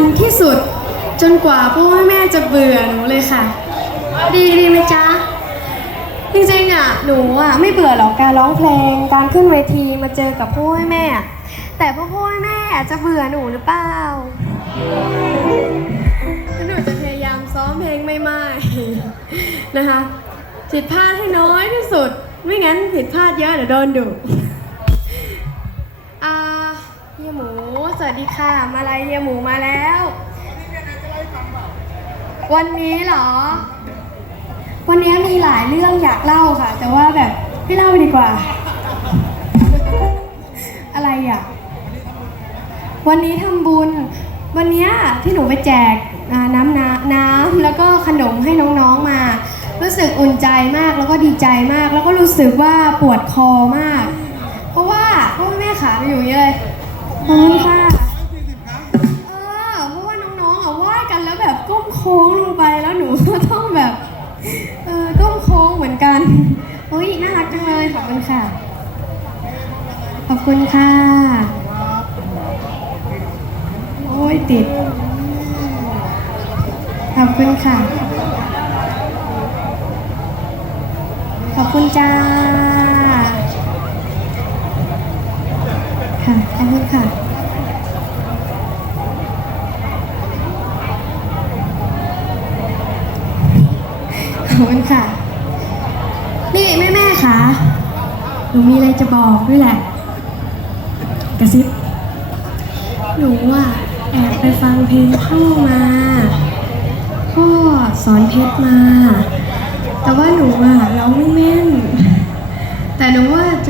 นที่สุด จนกว่าพ่อแม่จะเบื่อหนูเลยค่ะ ดีดีไหมจ๊ะ จริงๆอะหนูอะไม่เบื่อหรอกการร้องเพลง การขึ้นเวทีมาเจอกับพ่อแม่ แต่พ่อพ่อแม่จะเบื่อหนูหรือเปล่าหนูจะพยายามซ้อมเพลงไม่ไม่นะคะผิดพลาดให้น้อยที่สุด ไม่งั้นผิดพลาดเยอะเดี๋ยวโดนดุอ่า ฮียหมู สวัสดีค่ะ มาลายเฮียหมูมาแล้ว วันนี้เหรอ วันนี้มีหลายเรื่องอยากเล่าค่ะ แต่ว่าแบบไม่เล่าดีกว่า อะไรอะ วันนี้ทำบุญ วันนี้ที่หนูไปแจกน้ำน้ำน้ำแล้วก็ขนมให้น้องๆมา รู้สึกอุ่นใจมากแล้วก็ดีใจมาก แล้วก็รู้สึกว่าปวดคอมาก เพราะว่าพ่อแม่ขาไปอยู่อย่างนี้เลย ขอบคุณค่ะเออเพราะว่าน้องๆอะว่ายกันแล้วแบบก้มโค้งลงไปแล้วหนูก็ต้องแบบเออก้มโค้งเหมือนกันโอ้ยน่ารักจังเลยขอบคุณค่ะ ขอบคุณค่ะ โอ้ยติด ขอบคุณค่ะ ขอบคุณจ้า ค่ะ ขอบคุณค่ะ ขอบคุณค่ะ นี่แม่แม่ค่ะ หนูมีอะไรจะบอกด้วยแหละ กระซิบ หนูอะแอบไปฟังเพลงพ่อมา พ่อสอนเพชรมา แต่ว่าหนูอะร้องไม่แม่น แต่หนูว่าจะ